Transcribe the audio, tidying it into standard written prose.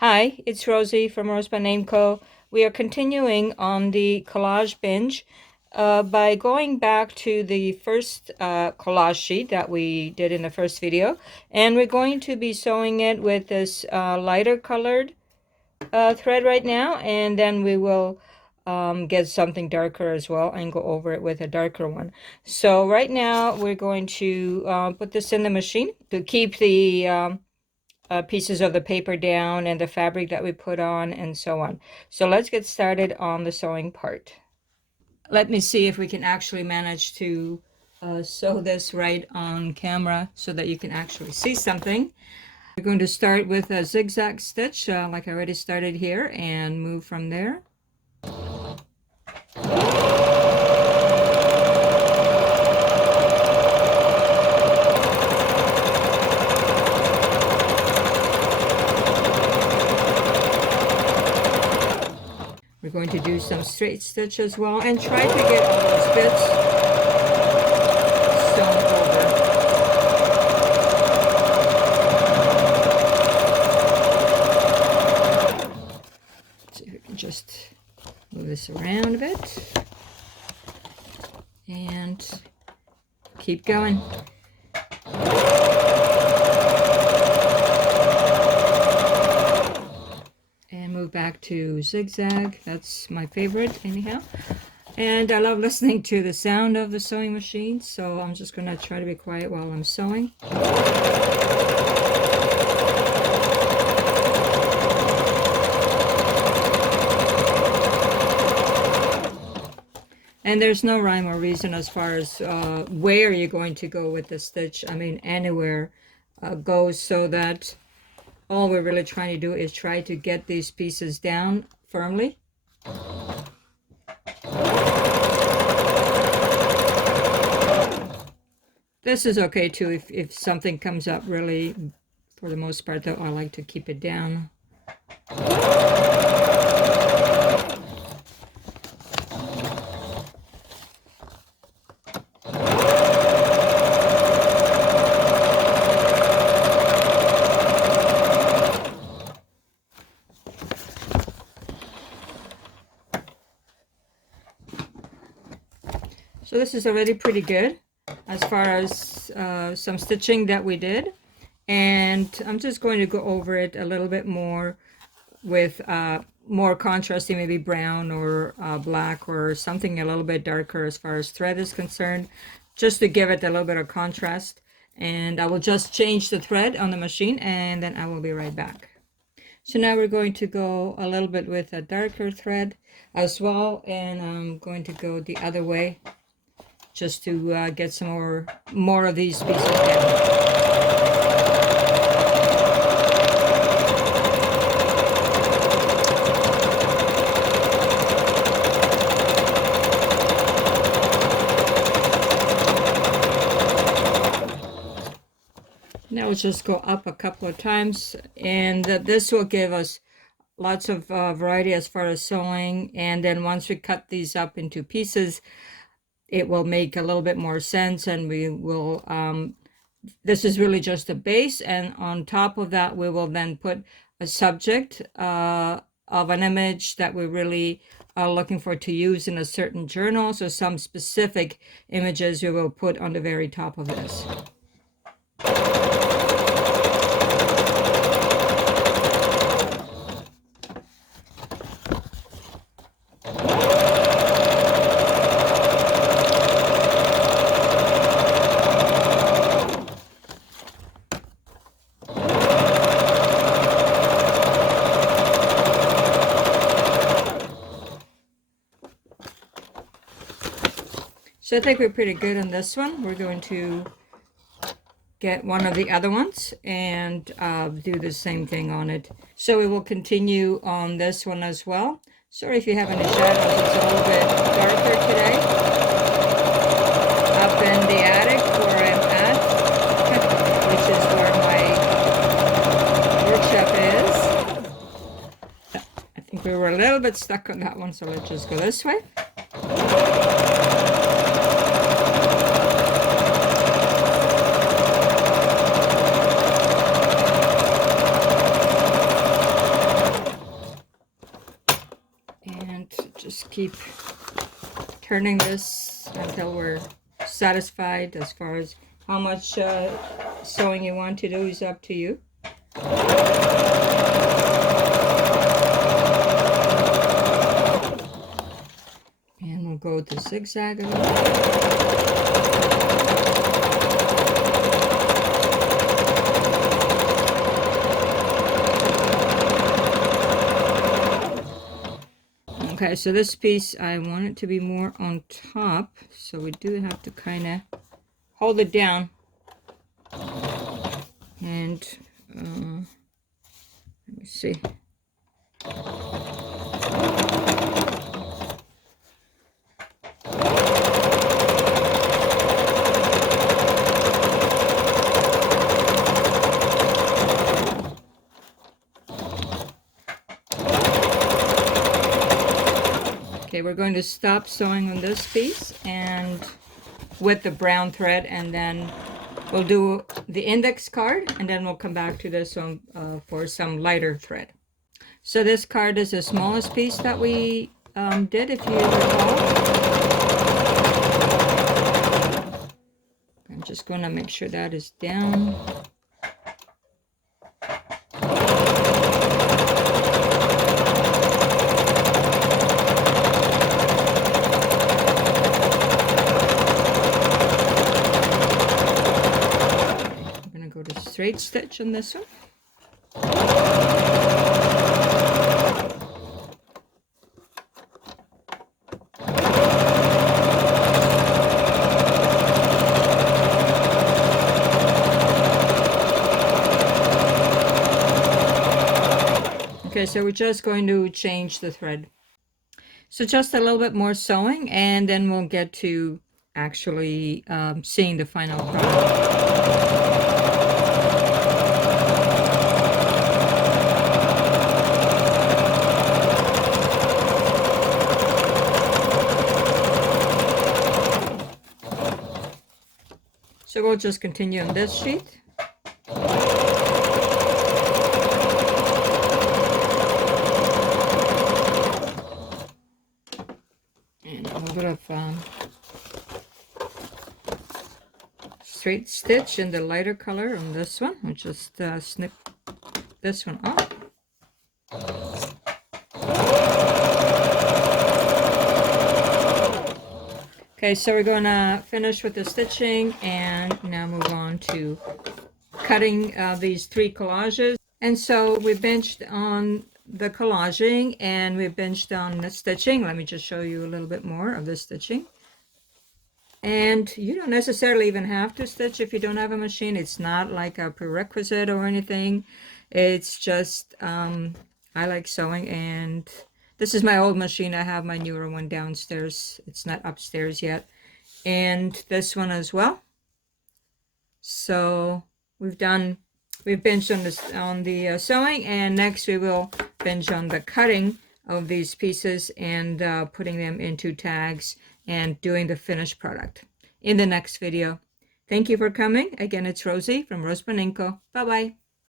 Hi, it's Rosie from RoseByNameCo. We are continuing on the collage binge by going back to the first collage sheet that we did in the first video, and we're going to be sewing it with this lighter colored thread right now, and then we will get something darker as well and go over it with a darker one. So right now we're going to put this in the machine to keep the pieces of the paper down and the fabric that we put on and so on. So let's get started on the sewing part. Let me see if we can actually manage to sew this right on camera so that you can actually see something. We're going to start with a zigzag stitch like I already started here and move from there. We're going to do some straight stitch as well and try to get all those bits sewn over. So we can just move this around a bit and keep going. Move back to zigzag. That's my favorite anyhow, and I love listening to the sound of the sewing machine, so I'm just gonna try to be quiet while I'm sewing. And there's no rhyme or reason as far as where you're going to go with the stitch. I mean, anywhere goes, so that all we're really trying to do is try to get these pieces down firmly. This is okay too if something comes up really. For the most part though, I like to keep it down. So this is already pretty good as far as some stitching that we did, and I'm just going to go over it a little bit more with more contrasting, maybe brown or black or something a little bit darker as far as thread is concerned, just to give it a little bit of contrast. And I will just change the thread on the machine and then I will be right back. So now we're going to go a little bit with a darker thread as well, and I'm going to go the other way just to get some more of these pieces down. Now we'll just go up a couple of times, and this will give us lots of variety as far as sewing. And then once we cut these up into pieces, it will make a little bit more sense, and we will this is really just a base, and on top of that we will then put a subject of an image that we really are looking for to use in a certain journal. So some specific images we will put on the very top of this. So I think we're pretty good on this one. We're going to get one of the other ones and do the same thing on it. So we will continue on this one as well. Sorry if you have any shadows, it's a little bit darker today. Up in the attic where I'm at, which is where my workshop is. I think we were a little bit stuck on that one, so let's just go this way. keep turning this until we're satisfied. As far as how much sewing you want to do is up to you. And we'll go to zigzag again. Okay, so this piece, I want it to be more on top, so we do have to kind of hold it down. And let me see. Okay, we're going to stop sewing on this piece and with the brown thread, and then we'll do the index card, and then we'll come back to this one for some lighter thread. So this card is the smallest piece that we did, if you recall. I'm just going to make sure that is down. Straight stitch on this one. Okay, so we're just going to change the thread. So just a little bit more sewing, and then we'll get to actually seeing the final product. So we'll just continue on this sheet. And a little bit of straight stitch in the lighter color on this one. I'll just snip this one off. Okay, so we're going to finish with the stitching and now move on to cutting these 3 collages. And so we binged on the collaging and we binged on the stitching. Let me just show you a little bit more of the stitching. And you don't necessarily even have to stitch if you don't have a machine. It's not like a prerequisite or anything. It's just, I like sewing, and this is my old machine. I have my newer one downstairs. It's not upstairs yet. And this one as well. So we've binged on this on the sewing, and next we will binge on the cutting of these pieces and putting them into tags and doing the finished product in the next video. Thank you for coming. Again, it's Rosie from RoseByNameCo. Bye-bye.